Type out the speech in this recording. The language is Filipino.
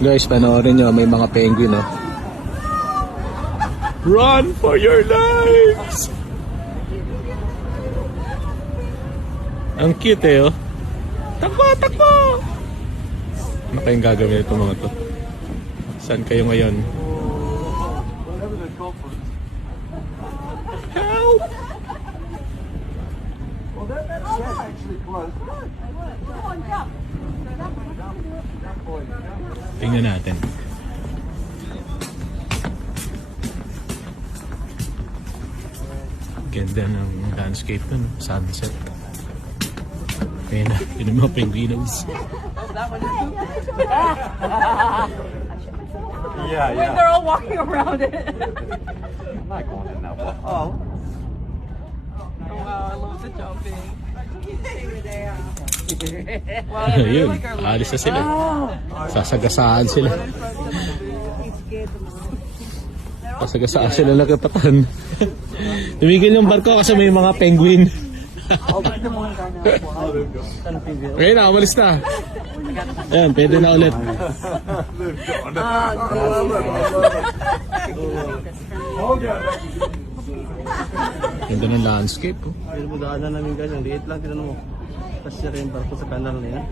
Guys, panoorin nyo, may mga penguin, oh. Run for your lives! Ang cute eh, oh. Takbo! Takbo! Ano kayong gagawin ito mga to? Saan kayo ngayon? Help! Tingnan natin. Ganda ng landscape nun, sunset. Ayun na, yun ang mga penguinos. Yeah. When they're all walking around it. I'm not going in that one. Oh. Oh wow, I love the jumping. Ayun, alis na sila. Sasagasaan sila. Sasagasaan sila ng kapatan. Tumigil yung barko kasi may mga penguin. Okay na, umalis na. Ayan, pwede na ulit. Ganda ng landscape, oh. Pero mo daanan namin ganyan, liit lang tinanong mo. Tapos siya rin barko sa kanal na yan.